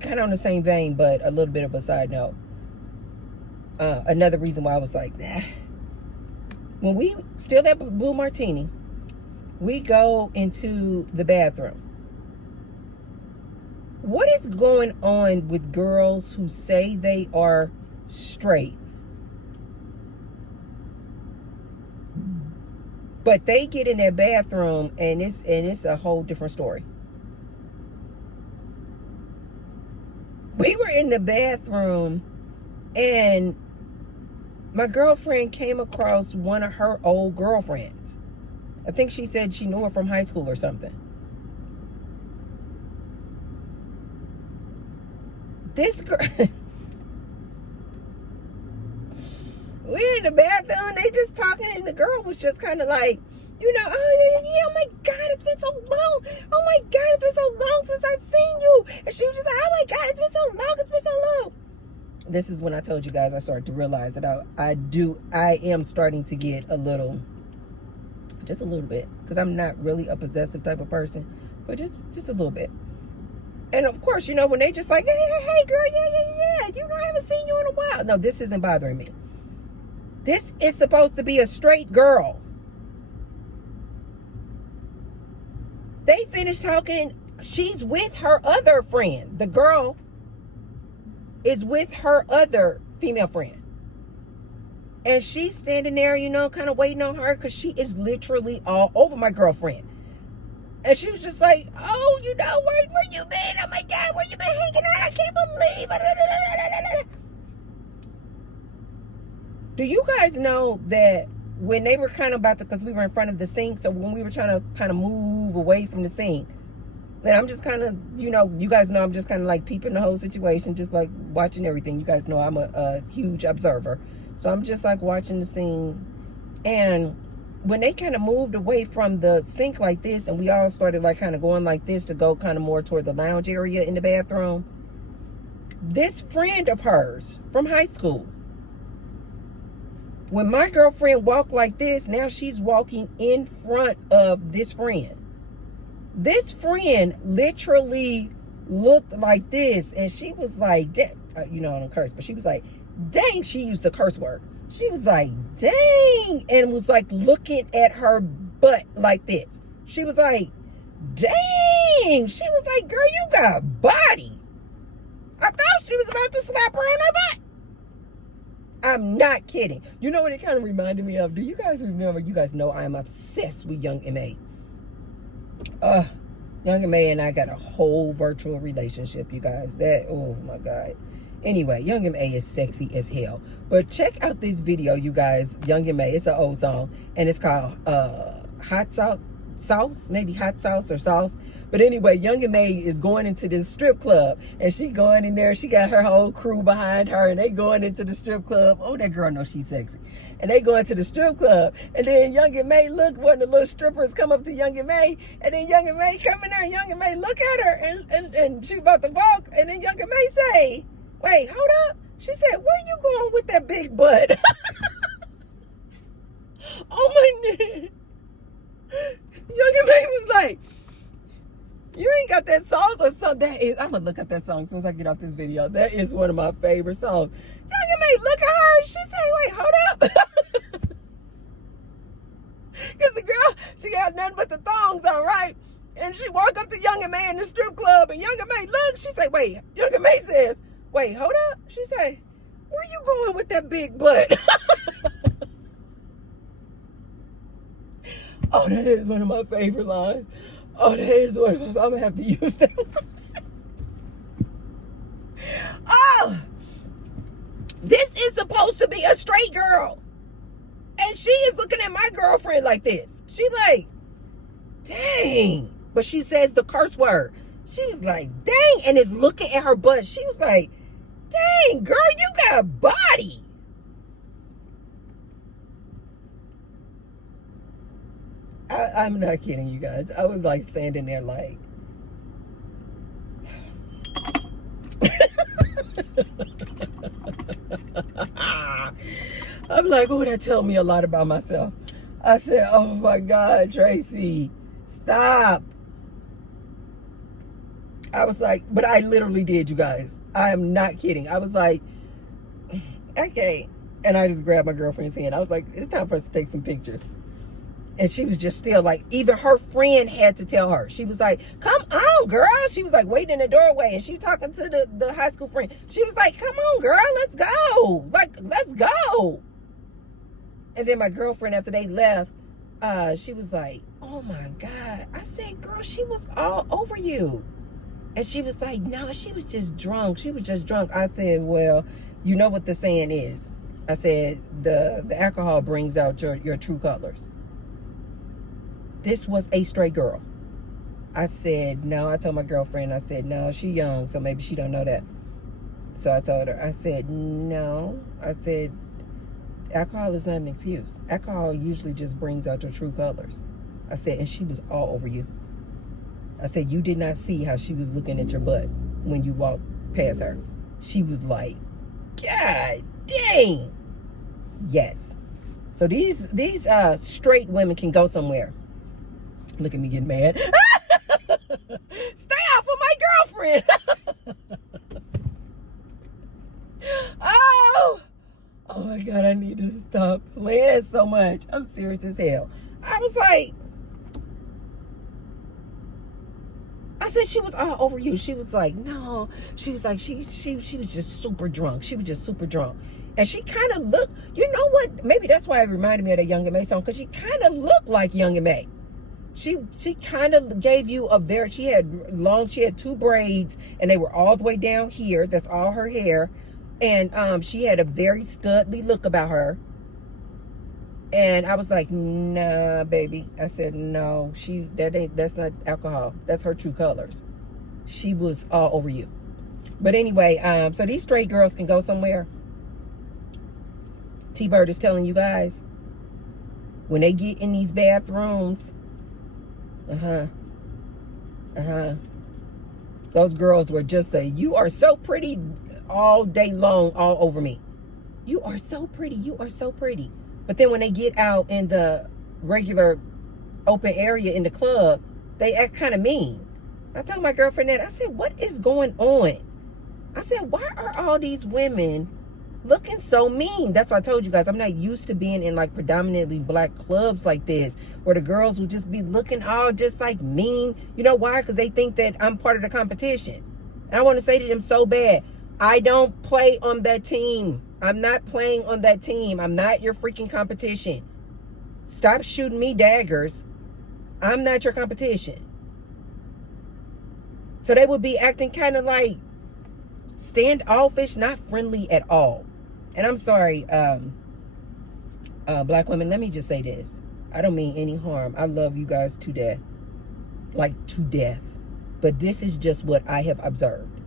Kind of on the same vein, but a little bit of a side note. Another reason why I was like, nah. When we still at Blue Martini, we go into the bathroom. What is going on with girls who say they are straight, but they get in that bathroom and it's a whole different story? We were in the bathroom and my girlfriend came across one of her old girlfriends. I think she said she knew her from high school or something. This girl, we in the bathroom, they just talking, and the girl was just kind of like, you know, oh yeah, oh my God, it's been so long. Oh my God, it's been so long since I've seen you. And she was just like, oh my God, it's been so long, it's been so long. This is when I told you guys I started to realize that I am starting to get a little, just a little bit, because I'm not really a possessive type of person, but just a little bit. And of course, you know, when they just like, hey girl, yeah, you know, I haven't seen you in a while. No, this isn't bothering me. This is supposed to be a straight girl. They finished talking. She's with her other friend. The girl is with her other female friend. And she's standing there, you know, kind of waiting on her because she is literally all over my girlfriend. And she was just like, oh, you know, where you been? Oh my God, where you been hanging out? I can't believe it. Do you guys know that when they were kind of about to, because we were in front of the sink, so when we were trying to kind of move away from the sink, then I'm just kind of, you know, you guys know I'm just kind of like peeping the whole situation, just like watching everything. You guys know I'm a huge observer. So I'm just like watching the scene. And when they kind of moved away from the sink like this, and we all started like kind of going like this to go kind of more toward the lounge area in the bathroom, this friend of hers from high school, when my girlfriend walked like this, now she's walking in front of this friend. This friend literally looked like this, and she was like, you know, I don't curse, but she was like, dang, she used the curse word. She was like, dang, and was like looking at her butt like this. She was like, dang. She was like, girl, you got body. I thought she was about to slap her on her butt. I'm not kidding. You know what it kind of reminded me of? Do you guys remember? You guys know I am obsessed with Young M.A. Young M.A. and I got a whole virtual relationship, you guys. That, oh my God. Anyway, Young M.A. is sexy as hell. But check out this video, you guys. Young M.A. It's an old song, and it's called Hot Sauce, maybe Hot Sauce or Sauce. But anyway, Young M.A. is going into this strip club, and she going in there. She got her whole crew behind her, and they going into the strip club. Oh, that girl knows she's sexy. And they go into the strip club, and then Young M.A. look, one of the little strippers come up to Young M.A., and then Young M.A. come in there, and Young M.A. look at her, and she about to walk, and then Young M.A. say, wait, hold up. She said, where you going with that big butt? Oh my God. Young M.A. was like, you ain't got that sauce or something. That is, I'm going to look at that song as soon as I get off this video. That is one of my favorite songs. Young M.A. look at her. She said, wait, hold up. Because the girl, she got nothing but the thongs on, right? And she walked up to Young M.A. in the strip club, and Young M.A. look, she said, wait. Young M.A. says, wait, hold up. She said, where you going with that big butt? Oh, that is one of my favorite lines. Oh, that is one of my, I'm going to have to use that one. Oh, this is supposed to be a straight girl. And she is looking at my girlfriend like this. She like, dang. But she says the curse word. She was like, dang. And is looking at her butt. She was like, dang, girl, you got a body. I'm not kidding, you guys. I was like standing there like. I'm like, oh, that tell me a lot about myself. I said, oh my God, Tracy, stop. I was like, but I literally did, you guys. I am not kidding. I was like, okay. And I just grabbed my girlfriend's hand. I was like, it's time for us to take some pictures. And she was just still like, even her friend had to tell her. She was like, come on, girl. She was like waiting in the doorway, and she was talking to the high school friend. She was like, come on, girl, let's go. Like, let's go. And then my girlfriend, after they left, she was like, oh my God. I said, girl, she was all over you. And she was like, no, she was just drunk. She was just drunk. I said, well, you know what the saying is. I said, the alcohol brings out your true colors. This was a straight girl. I said, no. I told my girlfriend, I said, no, she young, so maybe she don't know that. So I told her, I said, no. I said, alcohol is not an excuse. Alcohol usually just brings out your true colors. I said, and she was all over you. I said, you did not see how she was looking at your butt when you walked past her. She was like, God dang. Yes. So these straight women can go somewhere. Look at me getting mad. Stay off of my girlfriend. Oh my God, I need to stop playing so much. I'm serious as hell. I was like, I said, she was all over you. She was like, no. She was like, she was just super drunk. She was just super drunk. And she kind of looked, you know what? Maybe that's why it reminded me of that Young and May song, because she kind of looked like Young and May. She kind of gave you she had two braids, and they were all the way down here. That's all her hair. And she had a very studly look about her. And I was like, nah, baby. I said, no, that's not alcohol. That's her true colors. She was all over you. But anyway, so these straight girls can go somewhere. T-Bird is telling you guys, when they get in these bathrooms, those girls were just you are so pretty all day long, all over me. You are so pretty. You are so pretty. But then when they get out in the regular open area in the club, they act kind of mean. I told my girlfriend that. I said, what is going on? I said, why are all these women looking so mean? That's why I told you guys, I'm not used to being in like predominantly black clubs like this, where the girls will just be looking all just like mean. You know why? Because they think that I'm part of the competition. And I want to say to them so bad, I don't play on that team. I'm not playing on that team. I'm not your freaking competition. Stop shooting me daggers. I'm not your competition. So they would be acting kind of like standoffish, not friendly at all. And I'm sorry, black women, let me just say this. I don't mean any harm. I love you guys to death. Like to death. But this is just what I have observed.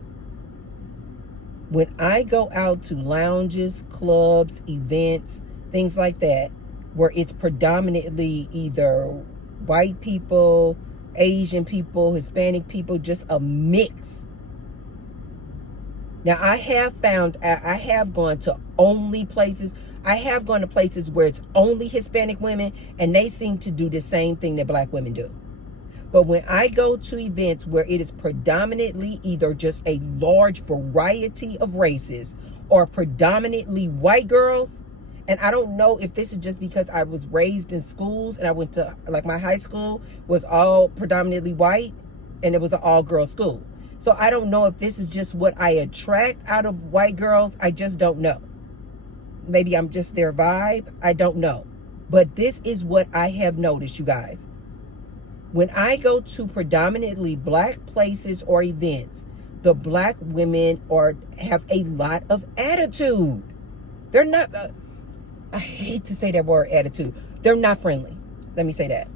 When I go out to lounges, clubs, events, things like that, where it's predominantly either white people, Asian people, Hispanic people, just a mix. Now, I have gone to places where it's only Hispanic women, and they seem to do the same thing that black women do. But when I go to events where it is predominantly either just a large variety of races or predominantly white girls, and I don't know if this is just because I was raised in schools and I went to, like, my high school was all predominantly white and it was an all-girls school. So I don't know if this is just what I attract out of white girls. I just don't know. Maybe I'm just their vibe. I don't know. But this is what I have noticed, you guys. When I go to predominantly black places or events, the black women have a lot of attitude. They're not, I hate to say that word, attitude. They're not friendly. Let me say that.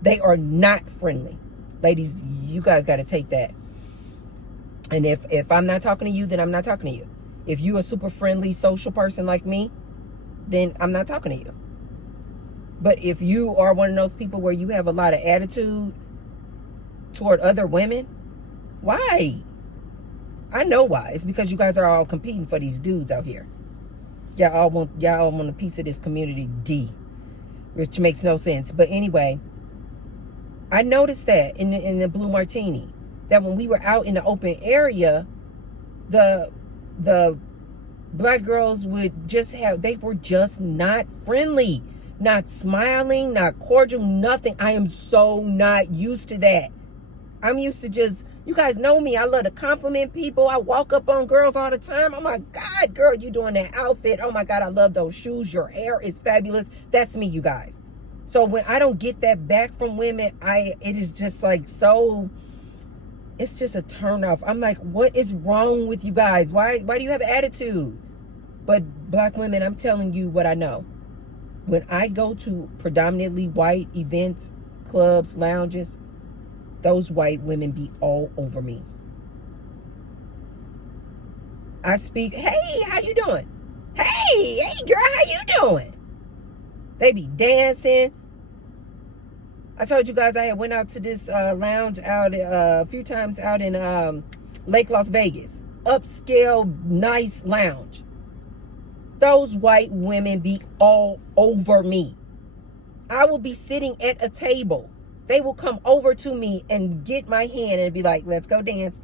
They are not friendly. Ladies, you guys got to take that. And if I'm not talking to you, then I'm not talking to you. If you're a super friendly social person like me, then I'm not talking to you. But if you are one of those people where you have a lot of attitude toward other women, why? I know why. It's because you guys are all competing for these dudes out here. Y'all all want a piece of this community D, which makes no sense. But anyway, I noticed that in the Blue Martini. that when we were out in the open area, the black girls would just they were just not friendly, not smiling, not cordial, nothing. I am so not used to that. I'm used to just, you guys know me, I love to compliment people. I walk up on girls all the time. Oh my God, girl, you doing that outfit. Oh my God, I love those shoes. Your hair is fabulous. That's me, you guys. So when I don't get that back from women, it is just like so, it's just a turn off. I'm like, what is wrong with you guys? Why do you have attitude? But black women, I'm telling you what I know. When I go to predominantly white events, clubs, lounges, those white women be all over me. I speak, hey, how you doing? Hey, girl, how you doing? They be dancing. I told you guys I had went out to this lounge out a few times out in Lake Las Vegas. Upscale, nice lounge. Those white women be all over me. I will be sitting at a table. They will come over to me and get my hand and be like, let's go dance.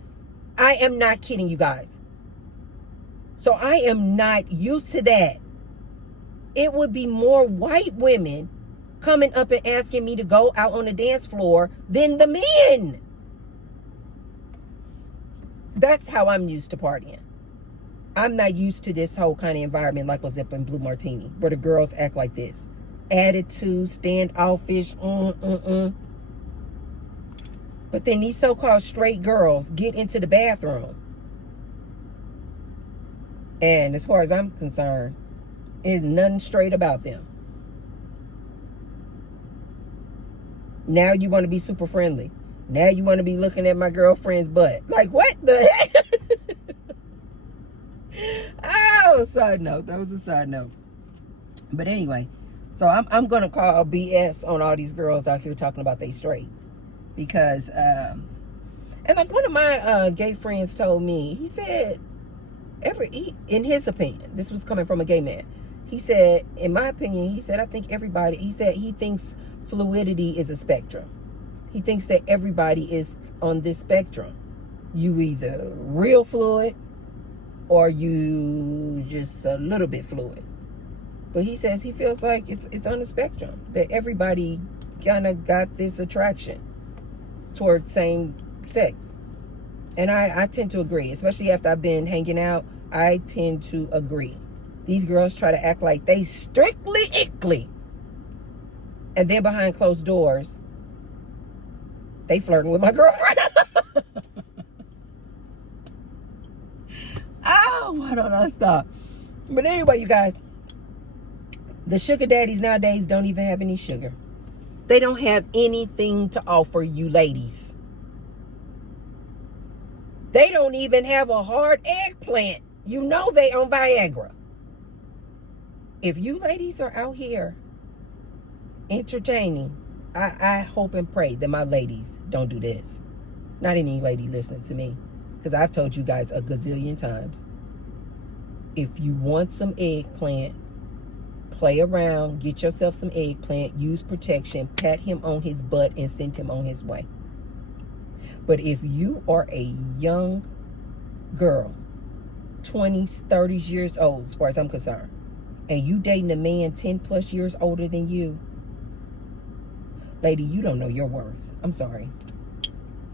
I am not kidding you guys. So I am not used to that. It would be more white women coming up and asking me to go out on the dance floor than the men. That's how I'm used to partying. I'm not used to this whole kind of environment like what's up in Blue Martini, where the girls act like this. Attitude, standoffish, But then these so-called straight girls get into the bathroom. And as far as I'm concerned, there's nothing straight about them. Now you want to be super friendly. Now you want to be looking at my girlfriend's butt. Like, what the heck? Oh, side note. That was a side note. But anyway, so I'm going to call BS on all these girls out here talking about they straight. Because, and like one of my gay friends told me, he said, in his opinion, this was coming from a gay man. He said, in my opinion, he said, I think everybody, he said he thinks fluidity is a spectrum. He thinks that everybody is on this spectrum. You either real fluid or you just a little bit fluid. But he says he feels like it's on the spectrum, that everybody kind of got this attraction toward same sex. And I tend to agree, especially after I've been hanging out. I tend to agree. These girls try to act like they strictly ickly. And then behind closed doors, they flirting with my girlfriend. Oh, why don't I stop? But anyway, you guys, the sugar daddies nowadays don't even have any sugar. They don't have anything to offer you ladies. They don't even have a hard eggplant. You know they on Viagra. If you ladies are out here entertaining, I hope and pray that my ladies don't do this. Not any lady listening to me. Because I've told you guys a gazillion times. If you want some eggplant, play around, get yourself some eggplant, use protection, pat him on his butt, and send him on his way. But if you are a young girl, 20s, 30s years old, as far as I'm concerned, and you dating a man 10 plus years older than you, lady, you don't know your worth. I'm sorry.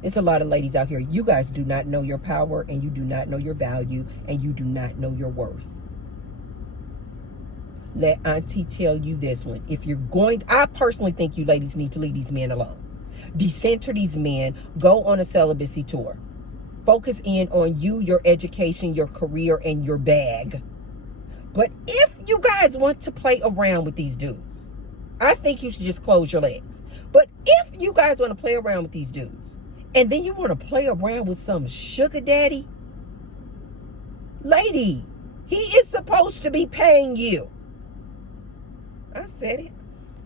It's a lot of ladies out here. You guys do not know your power, and you do not know your value, and you do not know your worth. Let auntie tell you this one. If you're going, I personally think you ladies need to leave these men alone. Decenter these men. Go on a celibacy tour. Focus in on you, your education, your career, and your bag. But if you guys want to play around with these dudes, I think you should just close your legs. But if you guys want to play around with these dudes, and then you want to play around with some sugar daddy, lady, he is supposed to be paying you. I said it.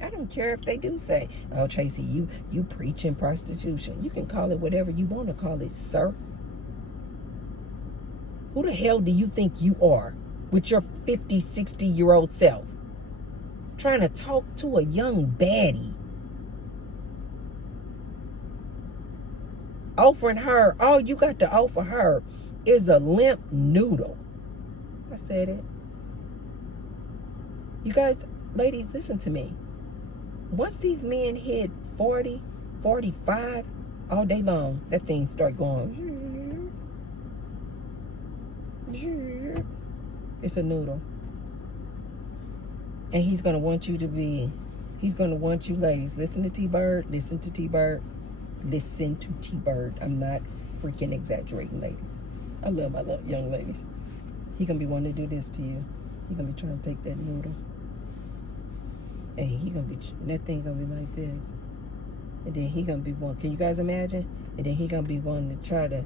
I don't care if they do say, oh, Tracy, you preaching prostitution. You can call it whatever you want to call it, sir. Who the hell do you think you are with your 50, 60-year-old self? Trying to talk to a young baddie. offering her, all you got to offer her is a limp noodle. I said it. You guys, ladies, listen to me. Once these men hit 40, 45, all day long, that thing start going. It's a noodle. And he's going to want you to be, he's going to want you, ladies, listen to T-Bird, listen to T-Bird, listen to T-Bird. I'm not freaking exaggerating, ladies. I love my young ladies. He going to be wanting to do this to you. He going to be trying to take that noodle. And he going to be, that thing going to be like this. And then he going to be wanting, can you guys imagine? And then he going to be wanting to try to,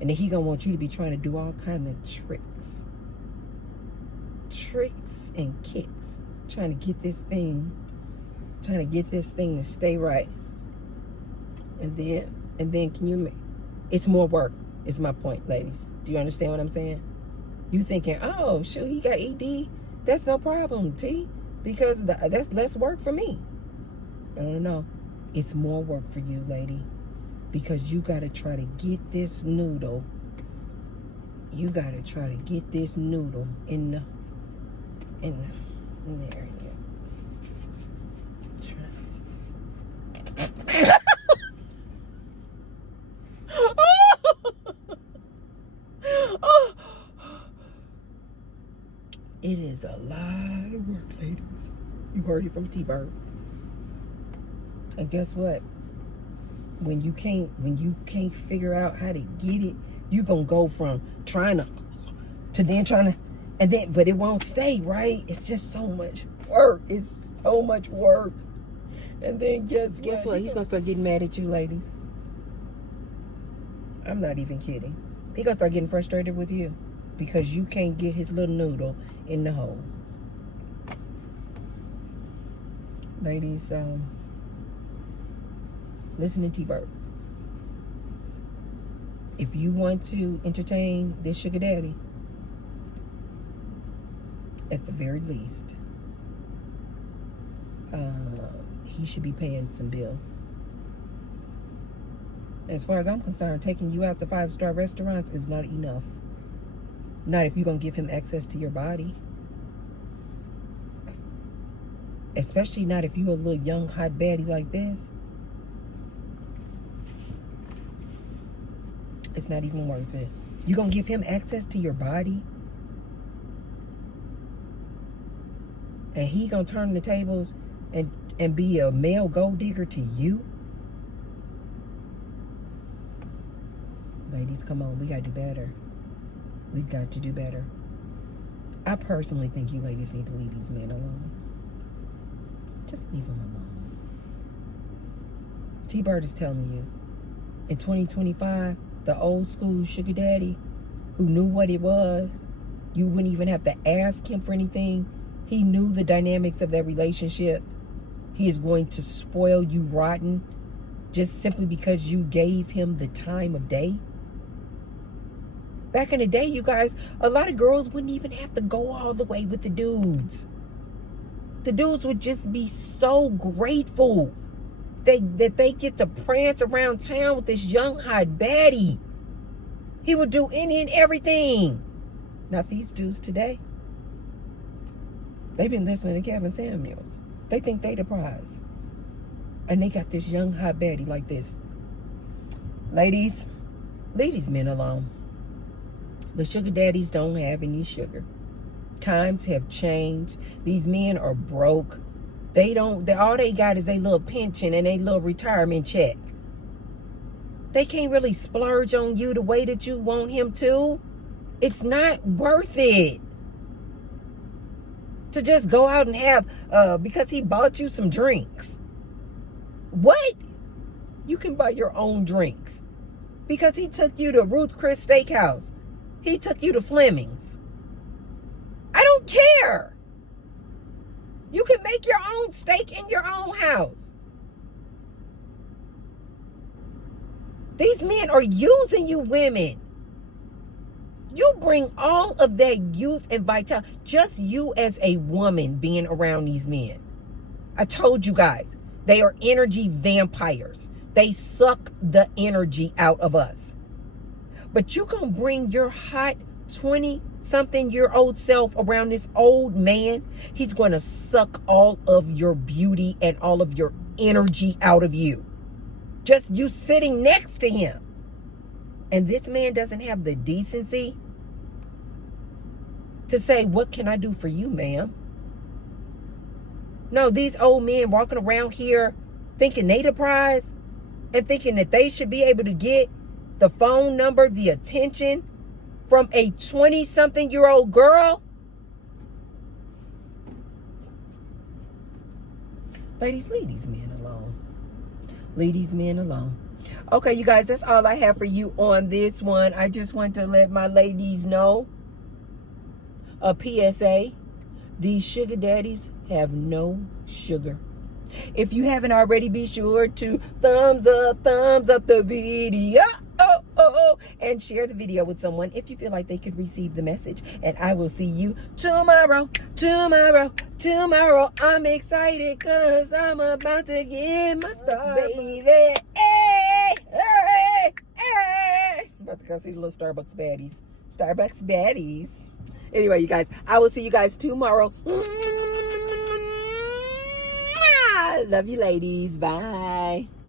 and then he going to want you to be trying to do all kind of tricks. Tricks and kicks. Trying to get this thing to stay right. And then can you, it's more work, is my point, ladies. Do you understand what I'm saying? You thinking, oh, shoot, he got ED. That's no problem, T. Because that's less work for me. No. It's more work for you, lady. Because you got to try to get this noodle. You got to try to get this noodle in there it is. It is a lot of work, ladies. You heard it from T-Bird. And guess what? When you can't figure out how to get it, you gonna go from trying to then trying to, and then, but it won't stay, right? It's just so much work. It's so much work. And then guess what? He's gonna start getting mad at you, ladies. I'm not even kidding. He's gonna start getting frustrated with you because you can't get his little noodle in the hole. Ladies, listen to T-Bird. If you want to entertain this sugar daddy, at the very least, he should be paying some bills. As far as I'm concerned, taking you out to 5-star restaurants is not enough. Not if you're going to give him access to your body. Especially not if you're a little young, hot baddie like this. It's not even worth it. You're going to give him access to your body? And he going to turn the tables and be a male gold digger to you? Ladies, come on. We got to do better. We've got to do better. I personally think you ladies need to leave these men alone. Just leave them alone. T-Bird is telling you, in 2025, the old school sugar daddy who knew what it was, you wouldn't even have to ask him for anything. He knew the dynamics of that relationship. He is going to spoil you rotten just simply because you gave him the time of day. Back in the day, you guys, a lot of girls wouldn't even have to go all the way with the dudes. The dudes would just be so grateful that they get to prance around town with this young hot baddie. He would do any and everything. Not these dudes today. They've been listening to Kevin Samuels. They think they the prize. And they got this young hot baddie like this. Ladies, leave these men alone. The sugar daddies don't have any sugar. Times have changed. These men are broke. All they got is a little pension and a little retirement check. They can't really splurge on you the way that you want him to. It's not worth it. To just go out and have, because he bought you some drinks. What? You can buy your own drinks. Because he took you to Ruth Chris Steakhouse. He took you to Fleming's. I don't care. You can make your own steak in your own house. These men are using you women. You bring all of that youth and vitality. Just you as a woman being around these men. I told you guys, they are energy vampires. They suck the energy out of us. But you gonna bring your hot 20-something-year-old self around this old man. He's gonna suck all of your beauty and all of your energy out of you. Just you sitting next to him. And this man doesn't have the decency to say, what can I do for you, ma'am? No, these old men walking around here thinking they the prize and thinking that they should be able to get the phone number, the attention from a 20-something-year-old girl. Ladies, leave these men alone. Leave these men alone. Okay, you guys, that's all I have for you on this one. I just want to let my ladies know a PSA. These sugar daddies have no sugar. If you haven't already, be sure to thumbs up the video. And share the video with someone if you feel like they could receive the message. And I will see you tomorrow. I'm excited because I'm about to get my Starbucks, baby. Hey. I'm about to go see the little Starbucks baddies. Anyway, you guys, I will see you guys tomorrow. Love you, ladies. Bye.